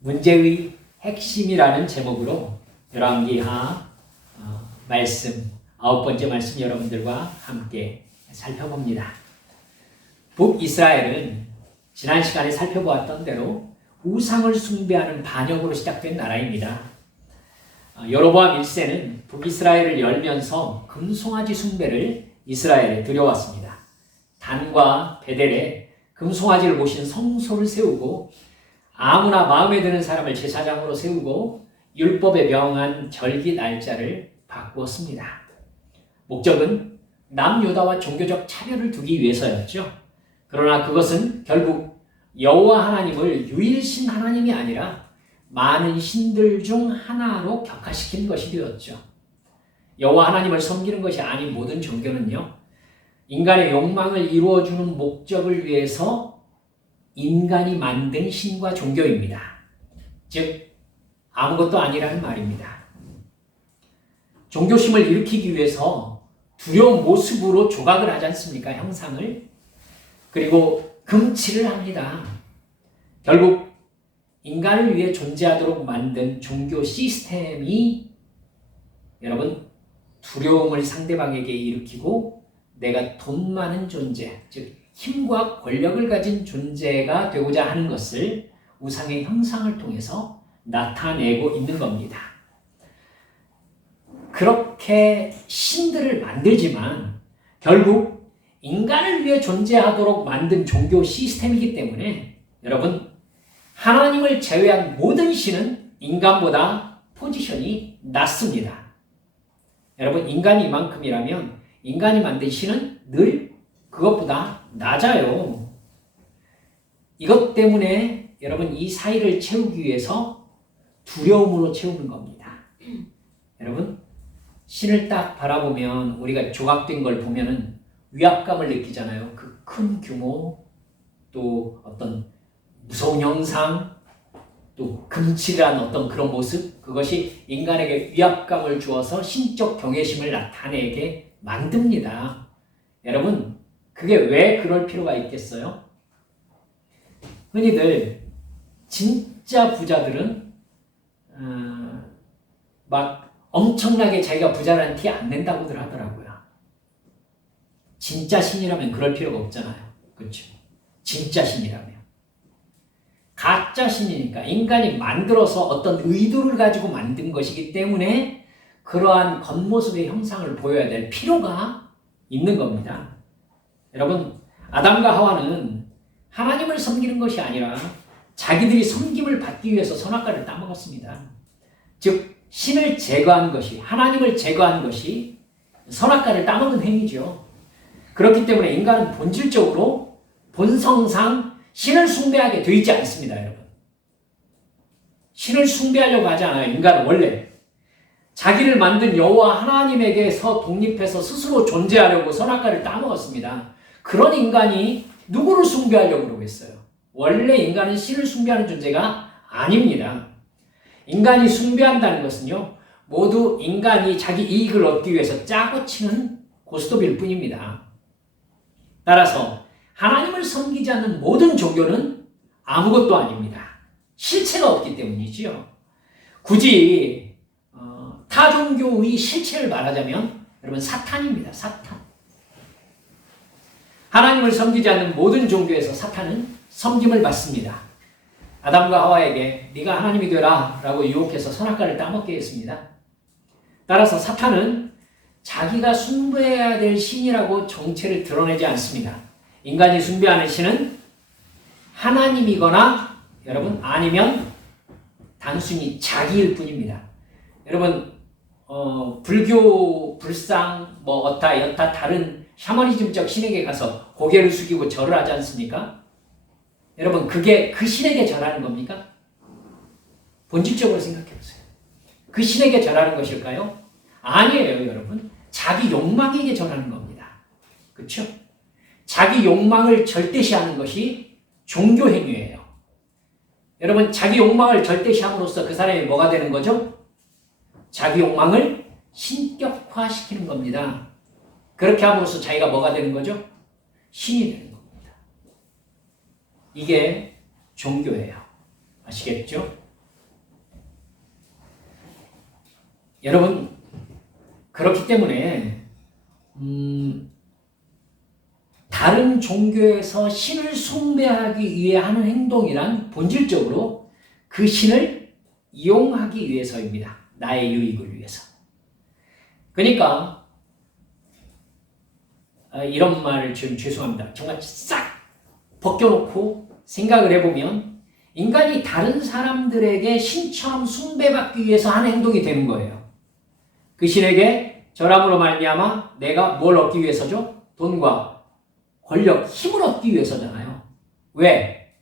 문제의 핵심이라는 제목으로 열왕기하 말씀 9번째 말씀 여러분들과 함께 살펴봅니다. 북이스라엘은 지난 시간에 살펴보았던 대로 우상을 숭배하는 반역으로 시작된 나라입니다. 여로보암 1세는 북이스라엘을 열면서 금송아지 숭배를 이스라엘에 들여왔습니다. 단과 베델에 금송아지를 모신 성소를 세우고 아무나 마음에 드는 사람을 제사장으로 세우고 율법에 명한 절기 날짜를 바꾸었습니다. 목적은 남유다와 종교적 차별을 두기 위해서였죠. 그러나 그것은 결국 여호와 하나님을 유일신 하나님이 아니라 많은 신들 중 하나로 격화시킨 것이 되었죠. 여호와 하나님을 섬기는 것이 아닌 모든 종교는요, 인간의 욕망을 이루어주는 목적을 위해서 인간이 만든 신과 종교입니다. 즉 아무것도 아니라는 말입니다. 종교심을 일으키기 위해서 두려운 모습으로 조각을 하지 않습니까? 형상을. 그리고 금치를 합니다. 결국 인간을 위해 존재하도록 만든 종교 시스템이 여러분 두려움을 상대방에게 일으키고 내가 돈 많은 존재, 즉 힘과 권력을 가진 존재가 되고자 하는 것을 우상의 형상을 통해서 나타내고 있는 겁니다. 그렇게 신들을 만들지만 결국 인간을 위해 존재하도록 만든 종교 시스템이기 때문에 여러분 하나님을 제외한 모든 신은 인간보다 포지션이 낮습니다. 여러분 인간이 이만큼이라면 인간이 만든 신은 늘 그것보다 낮아요. 이것 때문에 여러분 이 사이를 채우기 위해서 두려움으로 채우는 겁니다. 여러분 신을 딱 바라보면 우리가 조각된 걸 보면은 위압감을 느끼잖아요. 그 큰 규모, 또 어떤 무서운 형상, 또 금칠한 어떤 그런 모습, 그것이 인간에게 위압감을 주어서 신적 경외심을 나타내게 만듭니다. 여러분 그게 왜 그럴 필요가 있겠어요? 흔히들 진짜 부자들은 막 엄청나게 자기가 부자라는 티 안 낸다고들 하더라고요. 진짜 신이라면 그럴 필요가 없잖아요. 그렇죠? 진짜 신이라면. 가짜 신이니까 인간이 만들어서 어떤 의도를 가지고 만든 것이기 때문에 그러한 겉모습의 형상을 보여야 될 필요가 있는 겁니다. 여러분 아담과 하와는 하나님을 섬기는 것이 아니라 자기들이 섬김을 받기 위해서 선악과를 따먹었습니다. 즉 신을 제거한 것이, 하나님을 제거한 것이 선악과를 따먹은 행위죠. 그렇기 때문에 인간은 본질적으로 본성상 신을 숭배하게 되어 있지 않습니다. 여러분 신을 숭배하려고 하지 않아요. 인간은 원래 자기를 만든 여호와 하나님에게서 독립해서 스스로 존재하려고 선악과를 따먹었습니다. 그런 인간이 누구를 숭배하려고 그러고 있어요? 원래 인간은 신을 숭배하는 존재가 아닙니다. 인간이 숭배한다는 것은요, 모두 인간이 자기 이익을 얻기 위해서 짜고 치는 고스톱일 뿐입니다. 따라서 하나님을 섬기지 않는 모든 종교는 아무것도 아닙니다. 실체가 없기 때문이지요. 굳이 타 종교의 실체를 말하자면 여러분 사탄입니다. 사탄. 하나님을 섬기지 않는 모든 종교에서 사탄은 섬김을 받습니다. 아담과 하와에게 네가 하나님이 되라 라고 유혹해서 선악과를 따먹게 했습니다. 따라서 사탄은 자기가 숭배해야 될 신이라고 정체를 드러내지 않습니다. 인간이 숭배하는 신은 하나님이거나 여러분 아니면 단순히 자기일 뿐입니다. 여러분 불교, 불상, 어타, 여타 다른 샤머니즘적 신에게 가서 고개를 숙이고 절을 하지 않습니까? 여러분 그게 그 신에게 절하는 겁니까? 본질적으로 생각해 보세요. 그 신에게 절하는 것일까요? 아니에요, 여러분. 자기 욕망에게 절하는 겁니다. 그렇죠? 자기 욕망을 절대시하는 것이 종교 행위예요. 여러분 자기 욕망을 절대시함으로써 그 사람이 뭐가 되는 거죠? 자기 욕망을 신격화시키는 겁니다. 그렇게 함으로써 자기가 뭐가 되는 거죠? 신이 되는 겁니다. 이게 종교예요. 아시겠죠? 여러분, 그렇기 때문에 다른 종교에서 신을 숭배하기 위해 하는 행동이란 본질적으로 그 신을 이용하기 위해서입니다. 나의 유익을 위해서. 그러니까 이런 말을 좀 죄송합니다. 정말 싹 벗겨놓고 생각을 해보면 인간이 다른 사람들에게 신처럼 숭배받기 위해서 하는 행동이 되는 거예요. 그 신에게 절함으로 말미암아 내가 뭘 얻기 위해서죠? 돈과 권력, 힘을 얻기 위해서잖아요. 왜?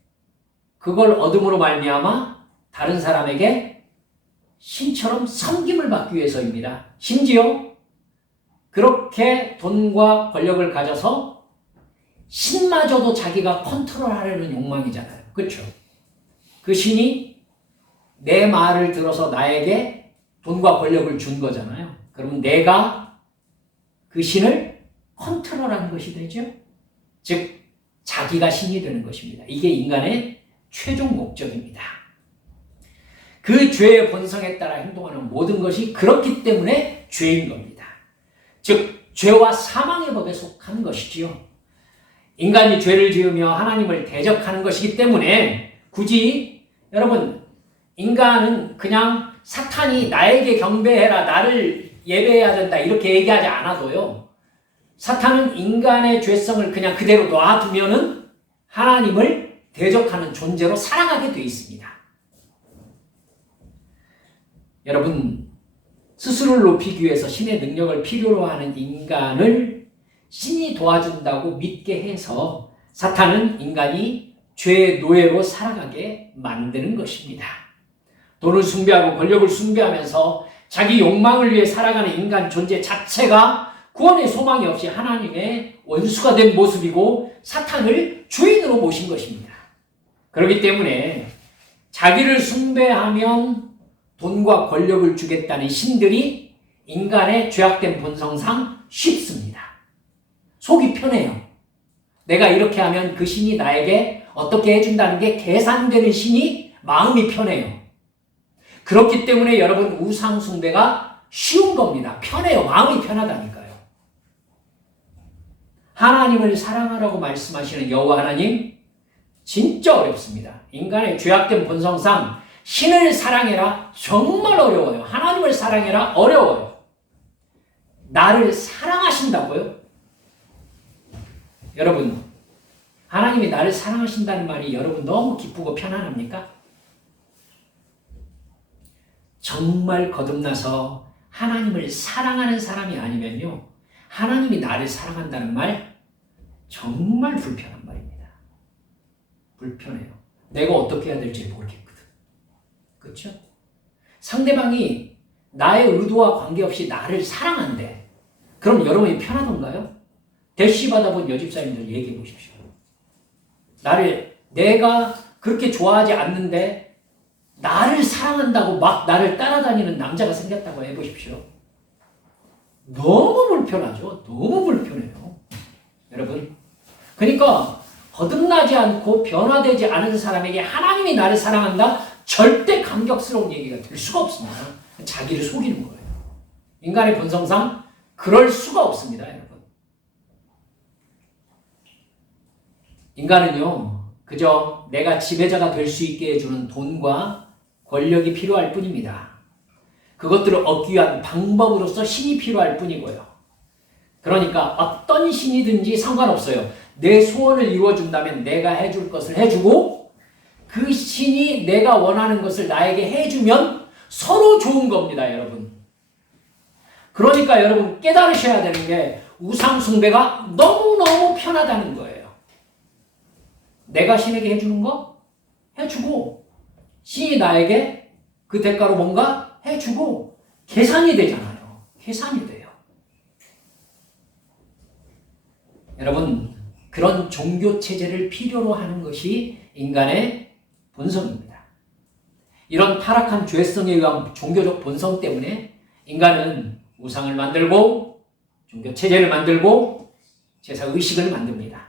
그걸 얻음으로 말미암아 다른 사람에게 신처럼 섬김을 받기 위해서입니다. 심지어 그렇게 돈과 권력을 가져서 신마저도 자기가 컨트롤하려는 욕망이잖아요. 그렇죠? 그 신이 내 말을 들어서 나에게 돈과 권력을 준 거잖아요. 그러면 내가 그 신을 컨트롤하는 것이 되죠. 즉 자기가 신이 되는 것입니다. 이게 인간의 최종 목적입니다. 그 죄의 본성에 따라 행동하는 모든 것이 그렇기 때문에 죄인 겁니다. 즉 죄와 사망의 법에 속한 것이지요. 인간이 죄를 지으며 하나님을 대적하는 것이기 때문에 굳이 여러분 인간은 그냥 사탄이 나에게 경배해라, 나를 예배해야 된다 이렇게 얘기하지 않아도요. 사탄은 인간의 죄성을 그냥 그대로 놔두면은 하나님을 대적하는 존재로 살아가게 돼 있습니다. 여러분, 스스로를 높이기 위해서 신의 능력을 필요로 하는 인간을 신이 도와준다고 믿게 해서 사탄은 인간이 죄의 노예로 살아가게 만드는 것입니다. 돈을 숭배하고 권력을 숭배하면서 자기 욕망을 위해 살아가는 인간 존재 자체가 구원의 소망이 없이 하나님의 원수가 된 모습이고 사탄을 주인으로 모신 것입니다. 그렇기 때문에 자기를 숭배하면 돈과 권력을 주겠다는 신들이 인간의 죄악된 본성상 쉽습니다. 속이 편해요. 내가 이렇게 하면 그 신이 나에게 어떻게 해준다는 게 계산되는 신이 마음이 편해요. 그렇기 때문에 여러분 우상 숭배가 쉬운 겁니다. 편해요. 마음이 편하다니까요. 하나님을 사랑하라고 말씀하시는 여호와 하나님 진짜 어렵습니다. 인간의 죄악된 본성상 신을 사랑해라 정말 어려워요. 하나님을 사랑해라 어려워요. 나를 사랑하신다고요? 여러분, 하나님이 나를 사랑하신다는 말이 여러분 너무 기쁘고 편안합니까? 정말 거듭나서 하나님을 사랑하는 사람이 아니면요, 하나님이 나를 사랑한다는 말 정말 불편한 말입니다. 불편해요. 내가 어떻게 해야 될지 모르겠거든. 그렇죠? 상대방이 나의 의도와 관계없이 나를 사랑한대. 그럼 여러분이 편하던가요? 대시 받아본 여집사님들 얘기해 보십시오. 내가 그렇게 좋아하지 않는데 나를 사랑한다고 막 나를 따라다니는 남자가 생겼다고 해보십시오. 너무 불편하죠. 너무 불편해요. 여러분. 그러니까 거듭나지 않고 변화되지 않은 사람에게 하나님이 나를 사랑한다? 절대 감격스러운 얘기가 될 수가 없습니다. 자기를 속이는 거예요. 인간의 본성상 그럴 수가 없습니다, 여러분. 인간은요, 그저 내가 지배자가 될 수 있게 해주는 돈과 권력이 필요할 뿐입니다. 그것들을 얻기 위한 방법으로서 신이 필요할 뿐이고요. 그러니까 어떤 신이든지 상관없어요. 내 소원을 이루어준다면 내가 해줄 것을 해주고 그 신이 내가 원하는 것을 나에게 해주면 서로 좋은 겁니다, 여러분. 그러니까 여러분 깨달으셔야 되는 게 우상 숭배가 너무너무 편하다는 거예요. 내가 신에게 해주는 거 해주고 신이 나에게 그 대가로 뭔가 해주고 계산이 되잖아요. 계산이 돼요. 여러분, 그런 종교 체제를 필요로 하는 것이 인간의 본성입니다. 이런 타락한 죄성에 의한 종교적 본성 때문에 인간은 우상을 만들고 종교 체제를 만들고 제사 의식을 만듭니다.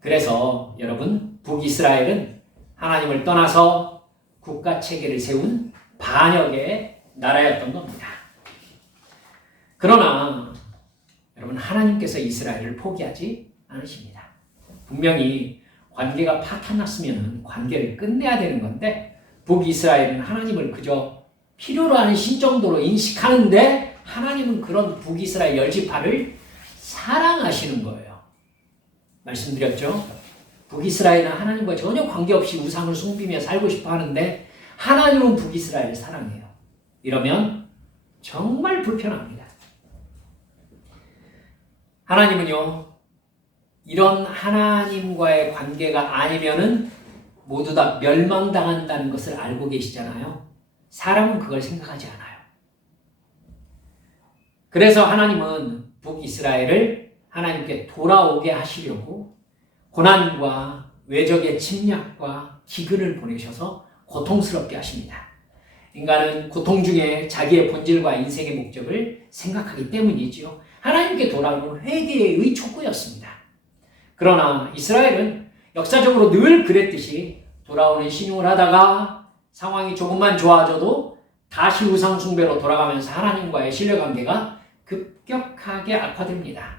그래서 여러분, 북이스라엘은 하나님을 떠나서 국가 체계를 세운 반역의 나라였던 겁니다. 그러나 여러분, 하나님께서 이스라엘을 포기하지 않으십니다. 분명히 관계가 파탄났으면 관계를 끝내야 되는 건데 북이스라엘은 하나님을 그저 필요로 하는 신 정도로 인식하는데 하나님은 그런 북이스라엘 10지파를 사랑하시는 거예요. 말씀드렸죠? 북이스라엘은 하나님과 전혀 관계없이 우상을 숭배며 살고 싶어 하는데 하나님은 북이스라엘을 사랑해요. 이러면 정말 불편합니다. 하나님은요, 이런 하나님과의 관계가 아니면은 모두 다 멸망당한다는 것을 알고 계시잖아요. 사람은 그걸 생각하지 않아요. 그래서 하나님은 북이스라엘을 하나님께 돌아오게 하시려고 고난과 외적의 침략과 기근을 보내셔서 고통스럽게 하십니다. 인간은 고통 중에 자기의 본질과 인생의 목적을 생각하기 때문이지요. 하나님께 돌아오는 회개의 촉구였습니다. 그러나 이스라엘은 역사적으로 늘 그랬듯이 돌아오는 신용을 하다가 상황이 조금만 좋아져도 다시 우상 숭배로 돌아가면서 하나님과의 신뢰관계가 급격하게 악화됩니다.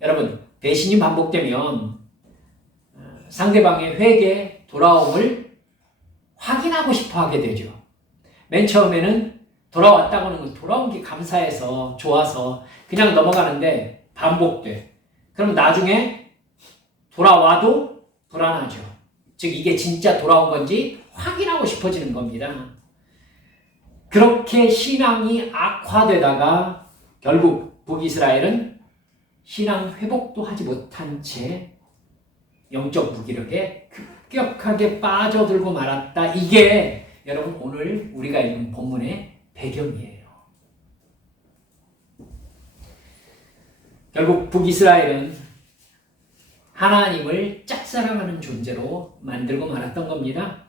여러분, 배신이 반복되면 상대방의 회개, 돌아옴을 확인하고 싶어 하게 되죠. 맨 처음에는 돌아왔다고 하는 건 돌아온 게 감사해서 좋아서 그냥 넘어가는데 반복돼. 그럼 나중에 돌아와도 불안하죠. 즉 이게 진짜 돌아온 건지 확인하고 싶어지는 겁니다. 그렇게 신앙이 악화되다가 결국 북이스라엘은 신앙 회복도 하지 못한 채 영적 무기력에 급격하게 빠져들고 말았다. 이게 여러분 오늘 우리가 읽은 본문의 배경이에요. 결국 북이스라엘은 하나님을 짝사랑하는 존재로 만들고 말았던 겁니다.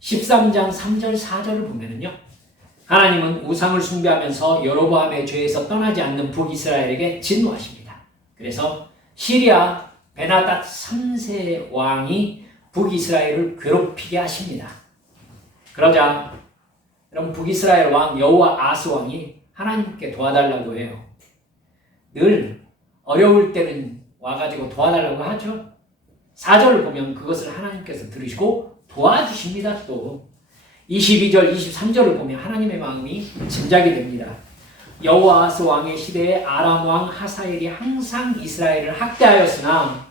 13장 3절 4절을 보면은요, 하나님은 우상을 숭배하면서 여로보암의 죄에서 떠나지 않는 북이스라엘에게 진노하십니다. 그래서 시리아 베나닷 3세 왕이 북이스라엘을 괴롭히게 하십니다. 그러자 여러분 북이스라엘 왕 여호와 아스 왕이 하나님께 도와달라고 해요. 늘 어려울 때는 와가지고 도와달라고 하죠. 4절을 보면 그것을 하나님께서 들으시고 도와주십니다. 또 22절, 23절을 보면 하나님의 마음이 짐작이 됩니다. 여호와 아스 왕의 시대에 아람 왕 하사엘이 항상 이스라엘을 학대하였으나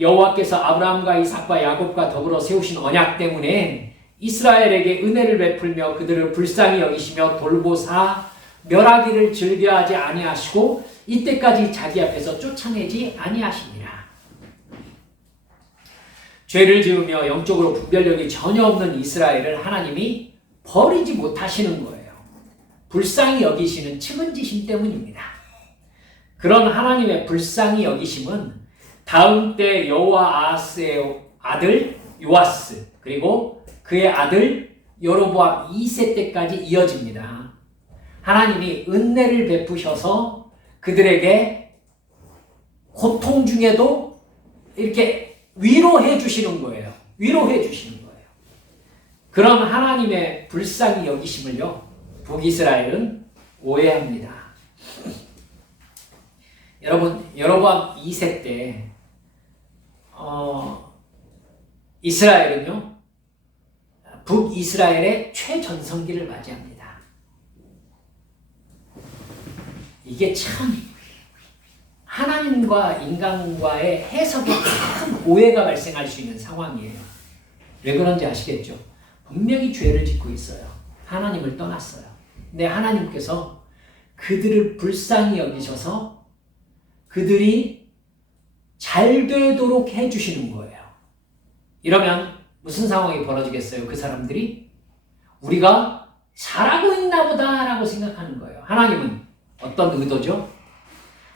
여호와께서 아브라함과 이삭과 야곱과 더불어 세우신 언약 때문에 이스라엘에게 은혜를 베풀며 그들을 불쌍히 여기시며 돌보사 멸하기를 즐겨하지 아니하시고 이때까지 자기 앞에서 쫓아내지 아니하시니라. 죄를 지으며 영적으로 분별력이 전혀 없는 이스라엘을 하나님이 버리지 못하시는 거예요. 불쌍히 여기시는 측은지심 때문입니다. 그런 하나님의 불쌍히 여기심은 다음 때 여호와 아스의 아들 요아스 그리고 그의 아들 여로보암 2세 때까지 이어집니다. 하나님이 은혜를 베푸셔서 그들에게 고통 중에도 이렇게 위로해 주시는 거예요. 위로해 주시는 거예요. 그런 하나님의 불쌍히 여기심을요, 북이스라엘은 오해합니다. 여러분, 여로보암 2세 때 이스라엘은요, 북이스라엘의 최전성기를 맞이합니다. 이게 참 하나님과 인간과의 해석에 큰 오해가 발생할 수 있는 상황이에요. 왜 그런지 아시겠죠? 분명히 죄를 짓고 있어요. 하나님을 떠났어요. 근데 하나님께서 그들을 불쌍히 여기셔서 그들이 잘 되도록 해주시는 거예요. 이러면 무슨 상황이 벌어지겠어요? 그 사람들이 우리가 잘하고 있나 보다라고 생각하는 거예요. 하나님은 어떤 의도죠?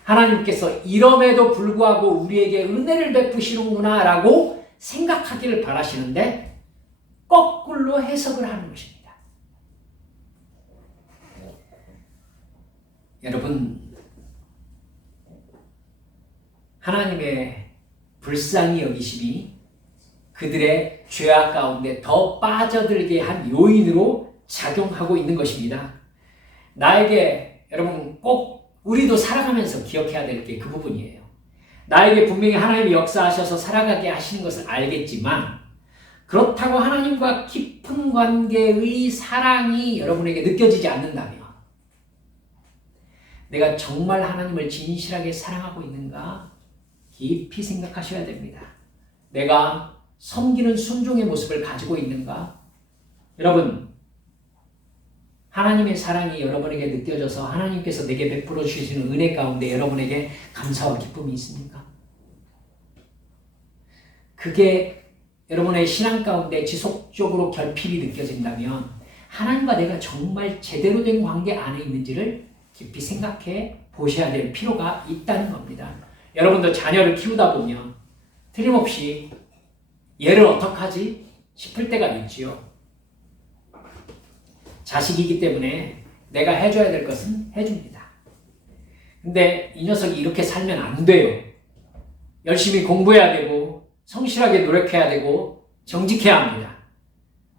하나님께서 이럼에도 불구하고 우리에게 은혜를 베푸시는구나 라고 생각하기를 바라시는데 거꾸로 해석을 하는 것입니다. 여러분, 하나님의 불쌍히 여기심이 그들의 죄악 가운데 더 빠져들게 한 요인으로 작용하고 있는 것입니다. 나에게 여러분 꼭 우리도 살아가면서 기억해야 될 게 그 부분이에요. 나에게 분명히 하나님이 역사하셔서 살아가게 하시는 것을 알겠지만 그렇다고 하나님과 깊은 관계의 사랑이 여러분에게 느껴지지 않는다면 내가 정말 하나님을 진실하게 사랑하고 있는가 깊이 생각하셔야 됩니다. 내가 섬기는 순종의 모습을 가지고 있는가? 여러분, 하나님의 사랑이 여러분에게 느껴져서 하나님께서 내게 베풀어 주시는 은혜 가운데 여러분에게 감사와 기쁨이 있습니까? 그게 여러분의 신앙 가운데 지속적으로 결핍이 느껴진다면 하나님과 내가 정말 제대로 된 관계 안에 있는지를 깊이 생각해 보셔야 될 필요가 있다는 겁니다. 여러분도 자녀를 키우다 보면 틀림없이 얘를 어떡하지 싶을 때가 있지요. 자식이기 때문에 내가 해줘야 될 것은 해줍니다. 근데 이 녀석이 이렇게 살면 안 돼요. 열심히 공부해야 되고 성실하게 노력해야 되고 정직해야 합니다.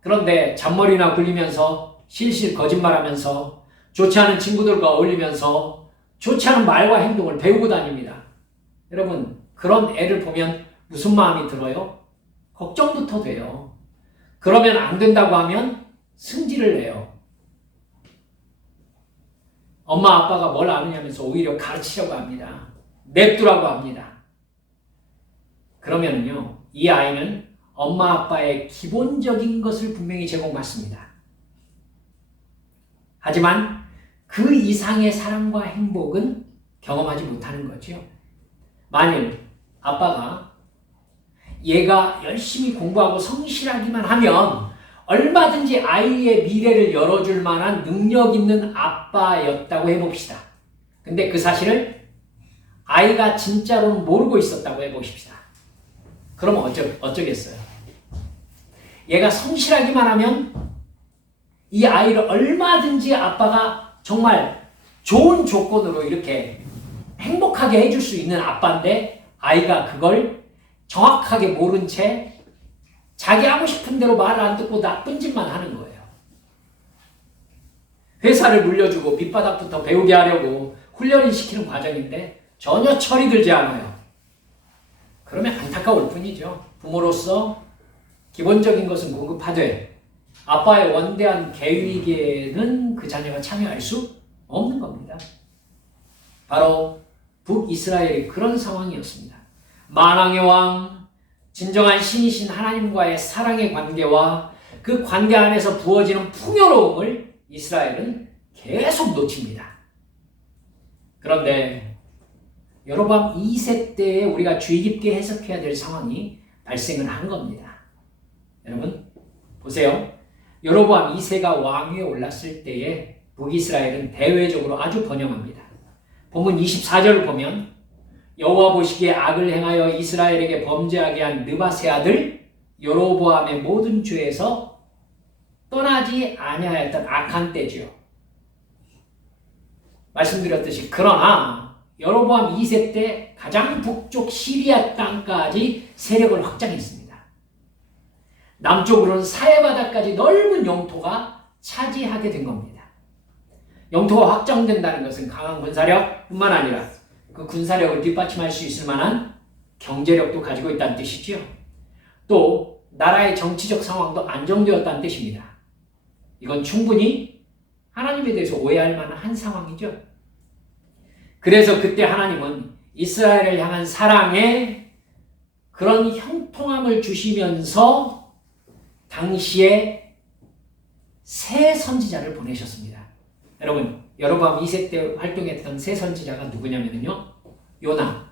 그런데 잔머리나 굴리면서 실실 거짓말하면서 좋지 않은 친구들과 어울리면서 좋지 않은 말과 행동을 배우고 다닙니다. 여러분, 그런 애를 보면 무슨 마음이 들어요? 걱정부터 돼요. 그러면 안 된다고 하면 승질을 내요. 엄마 아빠가 뭘 아느냐면서 오히려 가르치려고 합니다. 냅두라고 합니다. 그러면요, 이 아이는 엄마 아빠의 기본적인 것을 분명히 제공받습니다. 하지만 그 이상의 사랑과 행복은 경험하지 못하는 거죠. 만일 아빠가 얘가 열심히 공부하고 성실하기만 하면 얼마든지 아이의 미래를 열어줄 만한 능력 있는 아빠였다고 해봅시다. 근데 그 사실을 아이가 진짜로는 모르고 있었다고 해보십시다. 그럼 어쩌겠어요? 얘가 성실하기만 하면 이 아이를 얼마든지 아빠가 정말 좋은 조건으로 이렇게 행복하게 해줄 수 있는 아빠인데 아이가 그걸 정확하게 모른 채 자기 하고 싶은 대로 말을 안 듣고 나쁜 짓만 하는 거예요. 회사를 물려주고 밑바닥부터 배우게 하려고 훈련을 시키는 과정인데 전혀 철이 들지 않아요. 그러면 안타까울 뿐이죠. 부모로서 기본적인 것은 공급하되 아빠의 원대한 계획에는 그 자녀가 참여할 수 없는 겁니다. 바로 북이스라엘이 그런 상황이었습니다. 만왕의 왕, 진정한 신이신 하나님과의 사랑의 관계와 그 관계 안에서 부어지는 풍요로움을 이스라엘은 계속 놓칩니다. 그런데 여로보암 2세 때에 우리가 주의 깊게 해석해야 될 상황이 발생을 한 겁니다. 여러분 보세요. 여로보암 2세가 왕위에 올랐을 때에 북이스라엘은 대외적으로 아주 번영합니다. 본문 24절을 보면 여호와 보시기에 악을 행하여 이스라엘에게 범죄하게 한 느밧의 아들 여로보암의 모든 죄에서 떠나지 아니하였던 악한 때지요. 말씀드렸듯이 그러나 여로보암 2세 때 가장 북쪽 시리아 땅까지 세력을 확장했습니다. 남쪽으로는 사해바다까지 넓은 영토가 차지하게 된 겁니다. 영토가 확장된다는 것은 강한 군사력뿐만 아니라 그 군사력을 뒷받침할 수 있을 만한 경제력도 가지고 있다는 뜻이지요. 또 나라의 정치적 상황도 안정되었다는 뜻입니다. 이건 충분히 하나님에 대해서 오해할 만한 한 상황이죠. 그래서 그때 하나님은 이스라엘을 향한 사랑에 그런 형통함을 주시면서 당시에 새 선지자를 보내셨습니다. 여러분, 여로보암 2세 때 활동했던 새 선지자가 누구냐면요, 요나,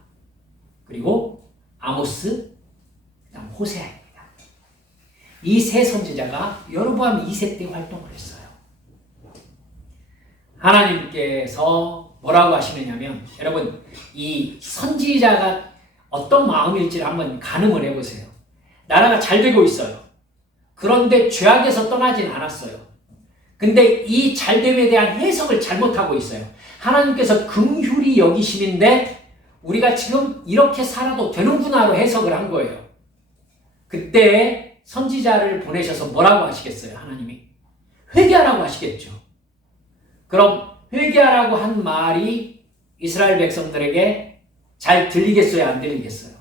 그리고 아모스, 그다음 호세아입니다. 이 새 선지자가 여로보암 2세 때 활동을 했어요. 하나님께서 뭐라고 하시느냐면, 여러분 이 선지자가 어떤 마음일지를 한번 가늠을 해보세요. 나라가 잘 되고 있어요. 그런데 죄악에서 떠나진 않았어요. 근데 이 잘됨에 대한 해석을 잘못하고 있어요. 하나님께서 긍휼히 여기심인데 우리가 지금 이렇게 살아도 되는구나로 해석을 한 거예요. 그때 선지자를 보내셔서 뭐라고 하시겠어요? 하나님이 회개하라고 하시겠죠. 그럼 회개하라고 한 말이 이스라엘 백성들에게 잘 들리겠어요? 안 들리겠어요?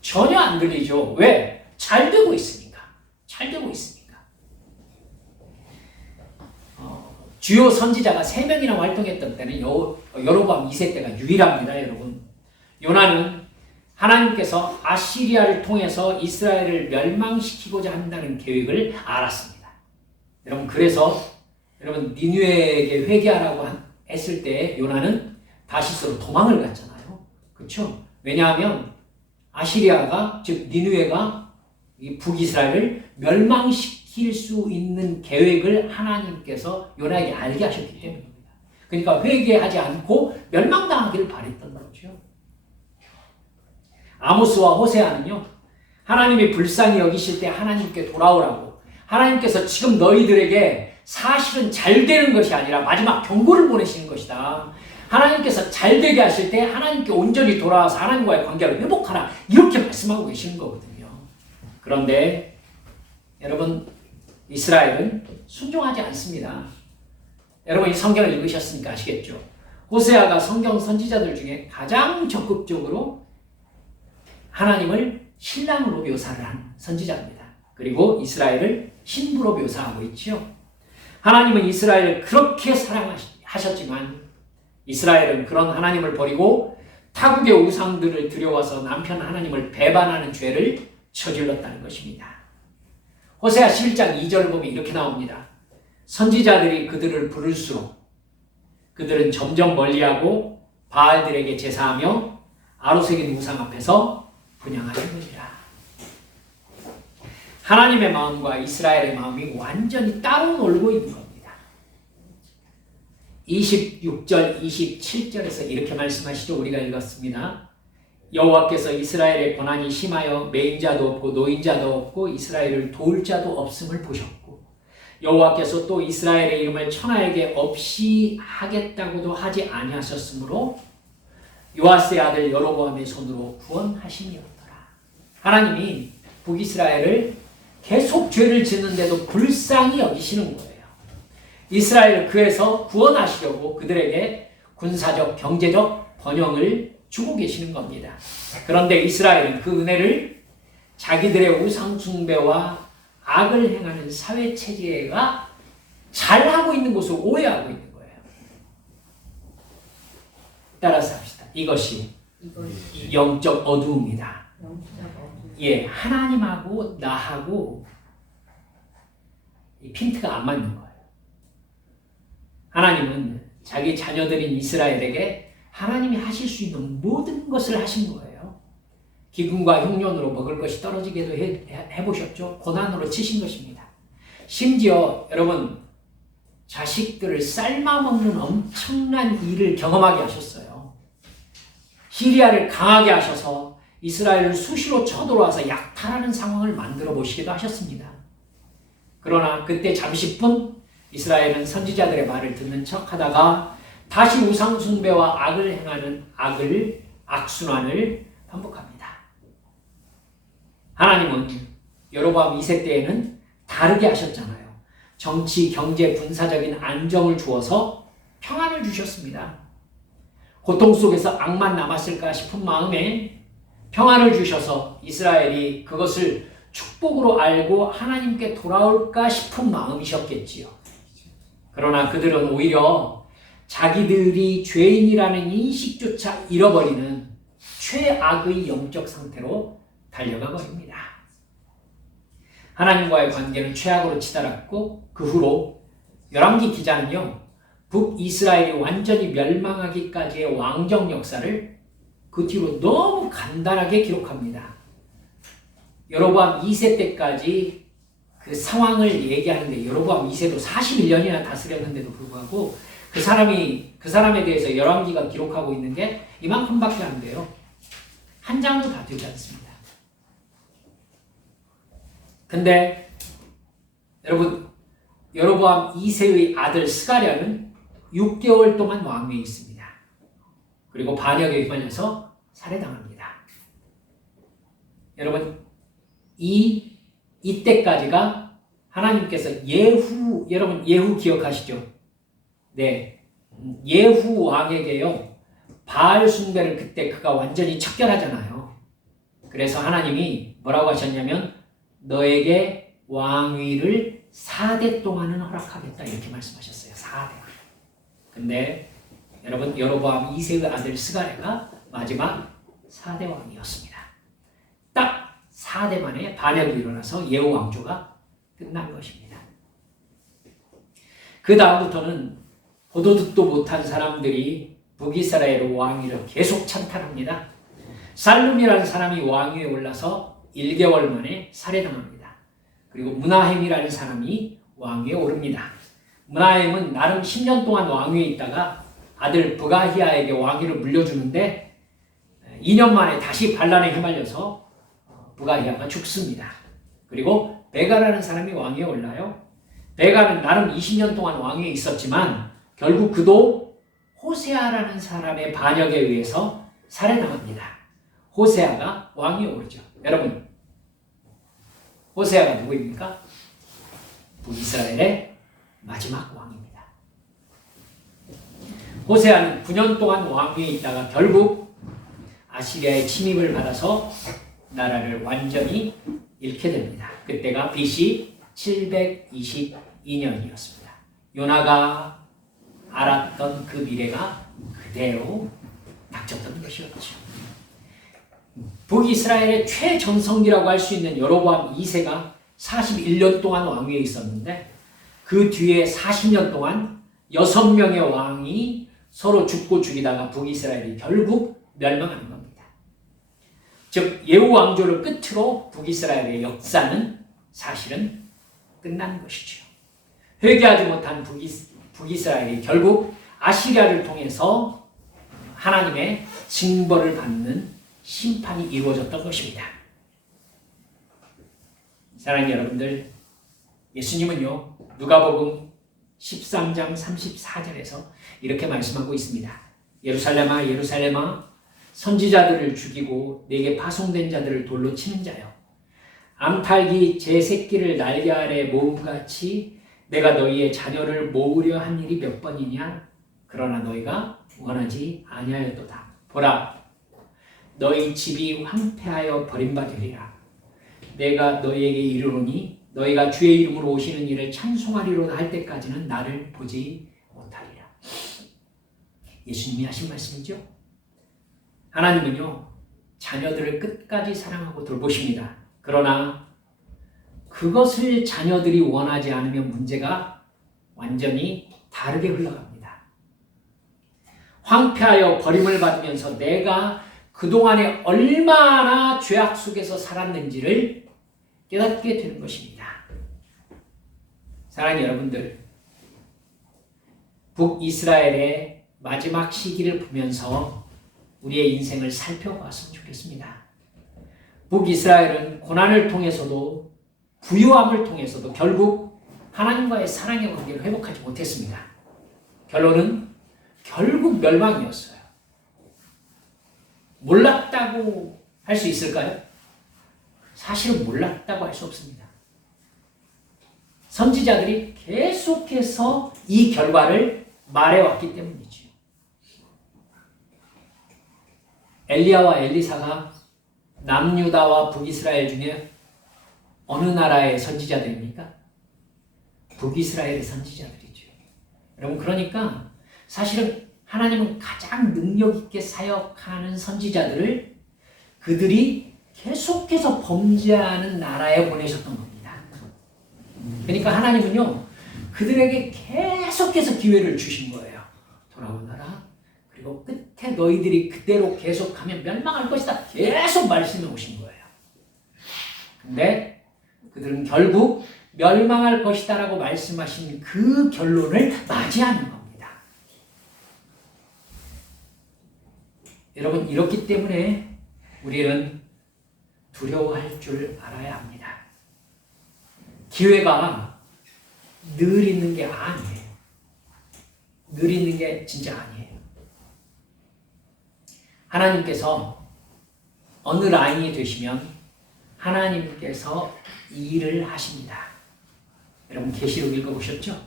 전혀 안 들리죠. 왜? 잘 되고 있으니까. 잘 되고 있으니까. 주요 선지자가 3명이나 활동했던 때는 여로보암 2세 때가 유일합니다. 여러분. 요나는 하나님께서 아시리아를 통해서 이스라엘을 멸망시키고자 한다는 계획을 알았습니다. 여러분, 그래서 여러분 니느웨에게 회개하라고 했을 때 요나는 다시스로 도망을 갔잖아요. 그렇죠? 왜냐하면 아시리아가, 즉 니느웨가 이 북이스라엘을 멸망시킬 수 있는 계획을 하나님께서 요나에게 알게 하셨기 때문입니다. 그러니까 회개하지 않고 멸망당하기를 바랬던 거죠. 아모스와 호세아는요, 하나님이 불쌍히 여기실 때 하나님께 돌아오라고, 하나님께서 지금 너희들에게 사실은 잘 되는 것이 아니라 마지막 경고를 보내시는 것이다. 하나님께서 잘 되게 하실 때 하나님께 온전히 돌아와서 하나님과의 관계를 회복하라. 이렇게 말씀하고 계시는 거거든요. 그런데 여러분, 이스라엘은 순종하지 않습니다. 여러분, 이 성경을 읽으셨으니까 아시겠죠? 호세아가 성경 선지자들 중에 가장 적극적으로 하나님을 신랑으로 묘사를 한 선지자입니다. 그리고 이스라엘을 신부로 묘사하고 있죠. 하나님은 이스라엘을 그렇게 사랑하셨지만 이스라엘은 그런 하나님을 버리고 타국의 우상들을 들여와서 남편 하나님을 배반하는 죄를 저질렀다는 것입니다. 호세아 11장 2절을 보면 이렇게 나옵니다. 선지자들이 그들을 부를수록 그들은 점점 멀리하고 바알들에게 제사하며 아로새긴 우상 앞에서 분향하시느니라. 하나님의 마음과 이스라엘의 마음이 완전히 따로 놀고 있는 겁니다. 26절, 27절에서 이렇게 말씀하시죠. 우리가 읽었습니다. 여호와께서 이스라엘의 고난이 심하여 매인자도 없고 노인자도 없고 이스라엘을 도울 자도 없음을 보셨고 여호와께서 또 이스라엘의 이름을 천하에게 없이 하겠다고도 하지 아니하셨으므로 요아스의 아들 여로보암의 손으로 구원하시니었더라. 하나님이 북이스라엘을 계속 죄를 짓는데도 불쌍히 여기시는 거예요. 이스라엘을 그에서 구원하시려고 그들에게 군사적, 경제적 번영을 주고 계시는 겁니다. 그런데 이스라엘은 그 은혜를 자기들의 우상 숭배와 악을 행하는 사회 체제가 잘하고 있는 것을 오해하고 있는 거예요. 따라서 합시다. 이것이 영적 어두움이다. 예, 하나님하고 나하고 이 핀트가 안 맞는 거예요. 하나님은 자기 자녀들인 이스라엘에게 하나님이 하실 수 있는 모든 것을 하신 거예요. 기근과 흉년으로 먹을 것이 떨어지게도 해보셨죠? 고난으로 치신 것입니다. 심지어 여러분, 자식들을 삶아먹는 엄청난 일을 경험하게 하셨어요. 시리아를 강하게 하셔서 이스라엘을 수시로 쳐들어와서 약탈하는 상황을 만들어 보시기도 하셨습니다. 그러나 그때 잠시뿐 이스라엘은 선지자들의 말을 듣는 척 하다가 다시 우상 숭배와 악을 행하는 악순환을 반복합니다. 하나님은 여로보암 2세 때에는 다르게 하셨잖아요. 정치, 경제, 군사적인 안정을 주어서 평안을 주셨습니다. 고통 속에서 악만 남았을까 싶은 마음에 평안을 주셔서 이스라엘이 그것을 축복으로 알고 하나님께 돌아올까 싶은 마음이셨겠지요. 그러나 그들은 오히려 자기들이 죄인이라는 인식조차 잃어버리는 최악의 영적 상태로 달려가 버립니다. 하나님과의 관계는 최악으로 치달았고 그 후로 열왕기 기자는요, 북이스라엘이 완전히 멸망하기까지의 왕정 역사를 그 뒤로 너무 간단하게 기록합니다. 여로보암 2세 때까지 그 상황을 얘기하는데 여로보암 2세도 41년이나 다스렸는데도 불구하고 그 사람에 대해서 열왕기가 기록하고 있는 게 이만큼밖에 안 돼요. 한 장도 다 되지 않습니다. 근데 여러분, 여로보암 2세의 아들 스가랴는 6개월 동안 왕위에 있습니다. 그리고 반역에 휘말려서 살해당합니다. 여러분, 이때까지가 하나님께서 여러분 예후 기억하시죠? 네, 예후 왕에게요, 바알 숭배를 그때 그가 완전히 척결하잖아요. 그래서 하나님이 뭐라고 하셨냐면 너에게 왕위를 4대 동안은 허락하겠다 이렇게 말씀하셨어요. 4대. 근데 여러분, 여로보암 2세의 아들 스가랴가 마지막 4대 왕이었습니다. 딱 4대 만에 반역이 일어나서 예후 왕조가 끝난 것입니다. 그 다음부터는 보도 듣도 못한 사람들이 북이스라엘 왕위를 계속 찬탈합니다. 살룸이라는 사람이 왕위에 올라서 1개월 만에 살해당합니다. 그리고 므나헴이라는 사람이 왕위에 오릅니다. 므나헴은 나름 10년 동안 왕위에 있다가 아들 브가히야에게 왕위를 물려주는데 2년 만에 다시 반란에 휘말려서 브가히야가 죽습니다. 그리고 베가라는 사람이 왕위에 올라요. 베가는 나름 20년 동안 왕위에 있었지만 결국 그도 호세아라는 사람의 반역에 의해서 살해당합니다. 호세아가 왕위에 오르죠. 여러분, 호세아가 누구입니까? 북이스라엘의 마지막 왕입니다. 호세아는 9년 동안 왕위에 있다가 결국 아시리아의 침입을 받아서 나라를 완전히 잃게 됩니다. 그때가 BC 722년이었습니다. 요나가 알았던 그 미래가 그대로 닥쳤던 것이었죠. 북이스라엘의 최전성기라고 할 수 있는 여로보암 2세가 41년 동안 왕위에 있었는데 그 뒤에 40년 동안 6명의 왕이 서로 죽고 죽이다가 북이스라엘이 결국 멸망하는 겁니다. 즉 예후 왕조를 끝으로 북이스라엘의 역사는 사실은 끝난 것이죠. 회개하지 못한 북이스라엘이 결국 아시리아를 통해서 하나님의 징벌을 받는 심판이 이루어졌던 것입니다. 사랑하는 여러분들, 예수님은요, 누가복음 13장 34절에서 이렇게 말씀하고 있습니다. 예루살렘아 예루살렘아 선지자들을 죽이고 내게 파송된 자들을 돌로 치는 자여, 암탉이 제 새끼를 날개 아래 모음같이 내가 너희의 자녀를 모으려 한 일이 몇 번이냐? 그러나 너희가 원하지 아니하였도다. 보라, 너희 집이 황폐하여 버림받으리라. 내가 너희에게 이르노니 너희가 주의 이름으로 오시는 일을 찬송하리로다 할 때까지는 나를 보지 못하리라. 예수님이 하신 말씀이죠. 하나님은요, 자녀들을 끝까지 사랑하고 돌보십니다. 그러나 그것을 자녀들이 원하지 않으면 문제가 완전히 다르게 흘러갑니다. 황폐하여 버림을 받으면서 내가 그동안에 얼마나 죄악 속에서 살았는지를 깨닫게 되는 것입니다. 사랑하는 여러분들, 북이스라엘의 마지막 시기를 보면서 우리의 인생을 살펴봤으면 좋겠습니다. 북이스라엘은 고난을 통해서도 부유함을 통해서도 결국 하나님과의 사랑의 관계를 회복하지 못했습니다. 결론은 결국 멸망이었어요. 몰랐다고 할 수 있을까요? 사실은 몰랐다고 할 수 없습니다. 선지자들이 계속해서 이 결과를 말해왔기 때문이죠. 엘리야와 엘리사가 남유다와 북이스라엘 중에 어느 나라의 선지자들입니까? 북이스라엘의 선지자들이죠. 여러분, 그러니까 사실은 하나님은 가장 능력 있게 사역하는 선지자들을 그들이 계속해서 범죄하는 나라에 보내셨던 겁니다. 그러니까 하나님은요, 그들에게 계속해서 기회를 주신 거예요. 돌아오너라. 그리고 끝에 너희들이 그대로 계속하면 멸망할 것이다. 계속 말씀해 오신 거예요. 근데 그들은 결국 멸망할 것이다 라고 말씀하신 그 결론을 맞이하는 겁니다. 여러분, 이렇기 때문에 우리는 두려워할 줄 알아야 합니다. 기회가 늘 있는 게 아니에요. 늘 있는 게 진짜 아니에요. 하나님께서 어느 라인이 되시면 하나님께서 일을 하십니다. 여러분, 계시록 읽어보셨죠?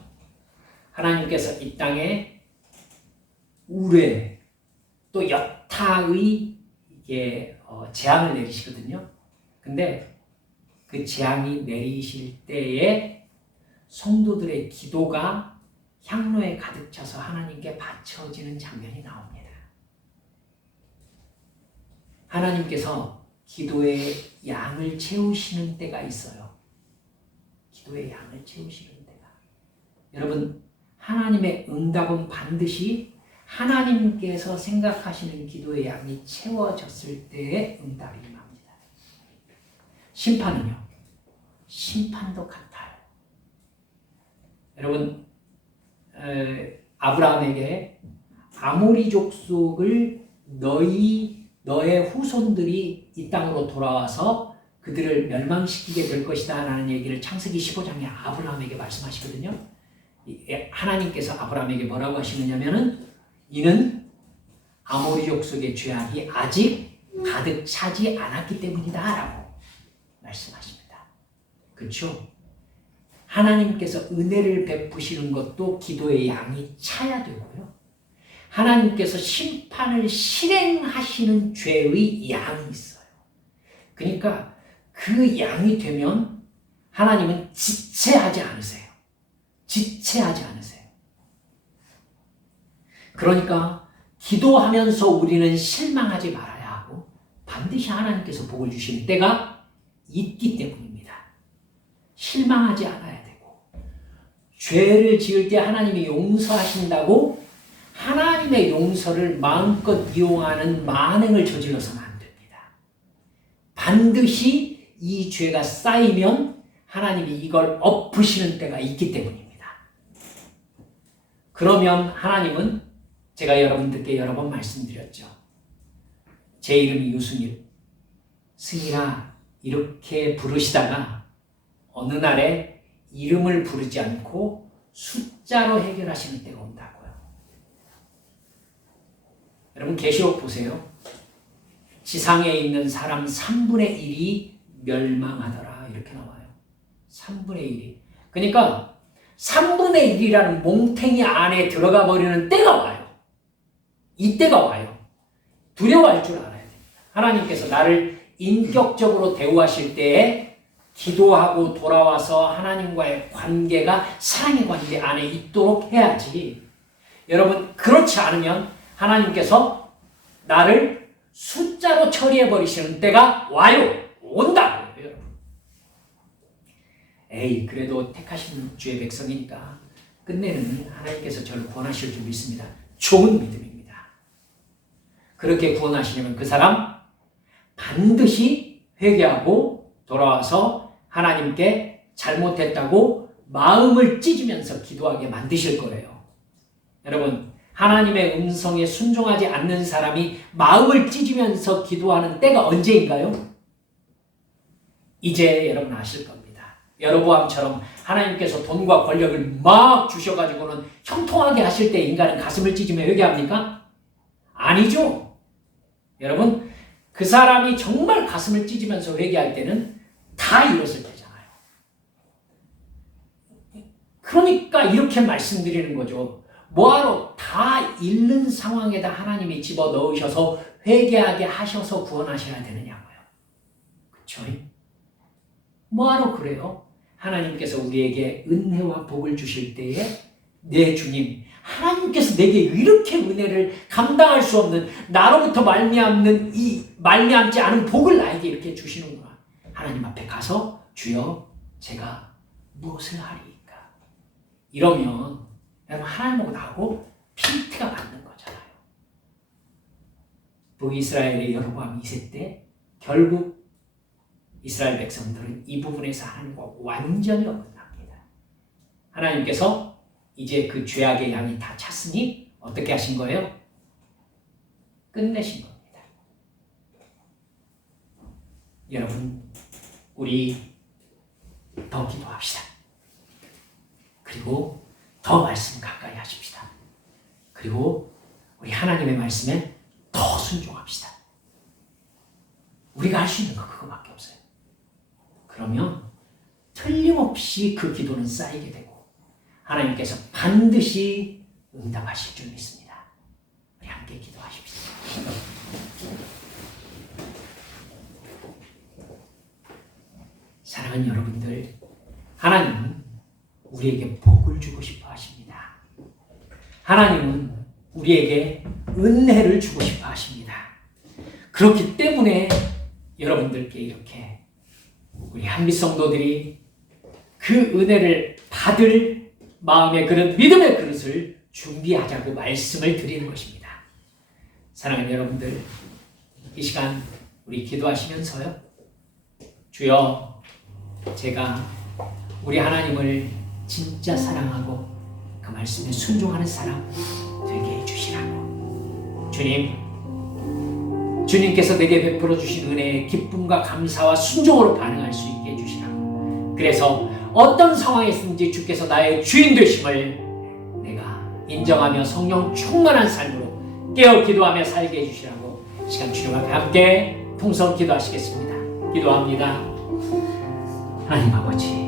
하나님께서 이 땅에 우뢰 또 여타의 이게 재앙을 내리시거든요. 근데 그 재앙이 내리실 때에 성도들의 기도가 향로에 가득 차서 하나님께 바쳐지는 장면이 나옵니다. 하나님께서 기도의 양을 채우시는 때가 있어요. 기도의 양을 채우시는 때가. 여러분, 하나님의 응답은 반드시 하나님께서 생각하시는 기도의 양이 채워졌을 때의 응답이 임합니다. 심판은요? 심판도 같아요. 여러분, 아브라함에게 아모리 족속을 너의 후손들이 이 땅으로 돌아와서 그들을 멸망시키게 될 것이다 라는 얘기를 창세기 15장에 아브라함에게 말씀하시거든요. 하나님께서 아브라함에게 뭐라고 하시느냐면은 이는 아모리 족속의 죄악이 아직 가득 차지 않았기 때문이다 라고 말씀하십니다. 그렇죠? 하나님께서 은혜를 베푸시는 것도 기도의 양이 차야 되고요. 하나님께서 심판을 실행하시는 죄의 양이 있어요. 그러니까 그 양이 되면 하나님은 지체하지 않으세요. 지체하지 않으세요. 그러니까 기도하면서 우리는 실망하지 말아야 하고 반드시 하나님께서 복을 주시는 때가 있기 때문입니다. 실망하지 않아야 되고 죄를 지을 때 하나님이 용서하신다고 하나님의 용서를 마음껏 이용하는 만행을 저질러서는 안 됩니다. 반드시 이 죄가 쌓이면 하나님이 이걸 엎으시는 때가 있기 때문입니다. 그러면 하나님은 제가 여러분들께 여러 번 말씀드렸죠. 제 이름이 유승일, 승일아 이렇게 부르시다가 어느 날에 이름을 부르지 않고 숫자로 해결하시는 때가 온다고요. 여러분 계시록 보세요. 지상에 있는 사람 3분의 1이 멸망하더라 이렇게 나와요. 3분의 1이. 그러니까 3분의 1이라는 몽탱이 안에 들어가 버리는 때가 와요. 이때가 와요. 두려워할 줄 알아야 됩니다. 하나님께서 나를 인격적으로 대우하실 때에 기도하고 돌아와서 하나님과의 관계가 사랑의 관계 안에 있도록 해야지. 여러분 그렇지 않으면 하나님께서 나를 숫자로 처리해버리시는 때가 와요. 온다고요. 여러분. 에이 그래도 택하신 주의 백성이니까 끝내는 하나님께서 저를 구원하실 줄 믿습니다. 좋은 믿음입니다. 그렇게 구원하시려면 그 사람 반드시 회개하고 돌아와서 하나님께 잘못했다고 마음을 찢으면서 기도하게 만드실 거예요. 여러분 하나님의 음성에 순종하지 않는 사람이 마음을 찢으면서 기도하는 때가 언제인가요? 이제 여러분 아실 겁니다. 여로보암처럼 하나님께서 돈과 권력을 막 주셔가지고는 형통하게 하실 때 인간은 가슴을 찢으며 회개합니까? 아니죠. 여러분 그 사람이 정말 가슴을 찢으면서 회개할 때는 다 잃었을 때잖아요. 그러니까 이렇게 말씀드리는 거죠. 뭐하러 다 잃는 상황에다 하나님이 집어넣으셔서 회개하게 하셔서 구원하셔야 되느냐고요. 그렇죠? 뭐하러 그래요? 하나님께서 우리에게 은혜와 복을 주실 때에 내 주님, 하나님께서 내게 이렇게 은혜를 감당할 수 없는 나로부터 말미암지 않은 복을 나에게 이렇게 주시는구나. 하나님 앞에 가서 주여 제가 무엇을 하리이까? 이러면 여러분 하나님하고 나하고 핀트가 맞는 거잖아요. 북이스라엘의 여로보암 2세 때 결국 이스라엘 백성들은 이 부분에서 하나님과 완전히 어긋납니다. 하나님께서 이제 그 죄악의 양이 다 찼으니 어떻게 하신 거예요? 끝내신 겁니다. 여러분 우리 더 기도합시다. 그리고 더 말씀 가까이 하십시다. 그리고 우리 하나님의 말씀에 더 순종합시다. 우리가 할 수 있는 거 그거밖에 없어요. 그러면 틀림없이 그 기도는 쌓이게 되고 하나님께서 반드시 응답하실 줄 믿습니다. 함께 기도하십시오. 사랑하는 여러분들, 하나님은 우리에게 복을 주고 싶어 하십니다. 하나님은 우리에게 은혜를 주고 싶어 하십니다. 그렇기 때문에 여러분들께 이렇게 우리 한미 성도들이 그 은혜를 받을 마음의 그릇, 믿음의 그릇을 준비하자고 말씀을 드리는 것입니다. 사랑하는 여러분들, 이 시간 우리 기도하시면서요, 주여, 제가 우리 하나님을 진짜 사랑하고 그 말씀에 순종하는 사람 되게 해주시라고. 주님께서 내게 베풀어 주신 은혜에 기쁨과 감사와 순종으로 반응할 수 있게 해주시라고. 그래서 어떤 상황에 있든지 주께서 나의 주인 되심을 내가 인정하며 성령 충만한 삶으로 깨어 기도하며 살게 해주시라고. 시간 주님 앞에 함께 통성 기도하시겠습니다. 기도합니다. 하나님 아버지,